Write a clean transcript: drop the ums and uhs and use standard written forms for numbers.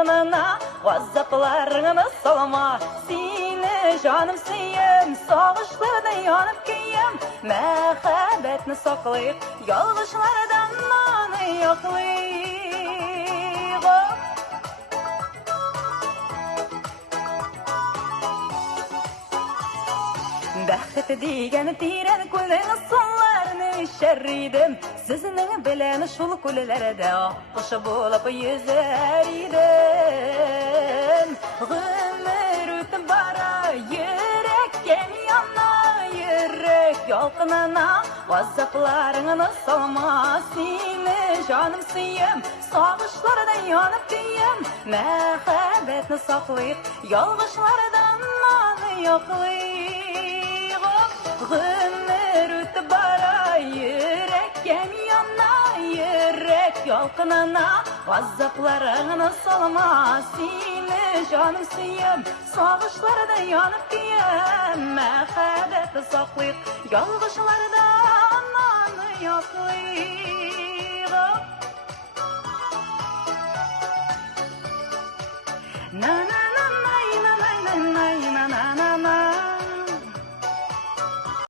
yalqınına Vazzaplarını salma Seni canım suyum Sağışlarda yanıp kiyim Mehabetini saklayıp Yalgışlardan manı yaklayıp Бәхет дигән тирән күлнең сулларны шәридем Сезнең белән шул күлләрдә аккош булып йөзәр идем Гомер үтеп бара йөрәккән яна йөрәк ялкынына Вазапларыңны салма сине җаным сөем Сагышларда янып көем Мәхәббәтне саклыйк ялгышлардан маны яклыйк Гомер үтеп бара йөрәккән яна йөрәк ялкынына Газапларыңны салма сине җаным сөем Сагышларда янып көем Мәхәббәтне саклыйк ялгышлардан маны яклыйк